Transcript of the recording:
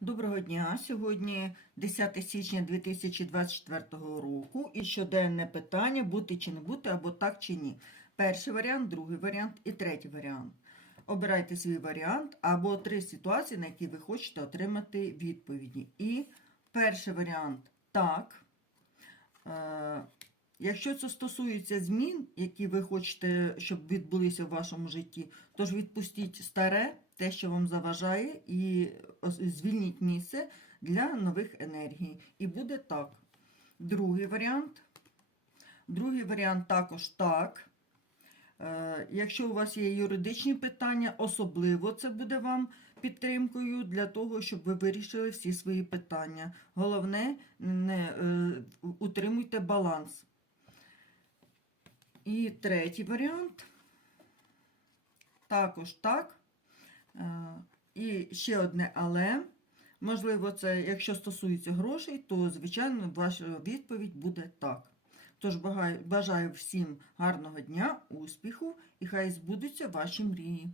Доброго дня! Сьогодні 10 січня 2024 року і щоденне питання бути чи не бути, або так чи ні. Перший варіант, другий варіант і третій варіант. Обирайте свій варіант або три ситуації, на які ви хочете отримати відповіді. І перший варіант так. Е, Якщо це стосується змін, які ви хочете, щоб відбулися в вашому житті, то ж відпустіть старе, те, що вам заважає, і звільніть місце для нових енергій. І буде так. Другий варіант. Другий варіант також так. Е, Якщо у вас є юридичні питання, особливо це буде вам підтримкою для того, щоб ви вирішили всі свої питання. Головне, не е, утримуйте баланс. І третій варіант. Також так. І ще одне але. Можливо, це, якщо стосується грошей, то, звичайно, ваша відповідь буде так. Тож бажаю всім гарного дня, успіху і хай збудуться ваші мрії.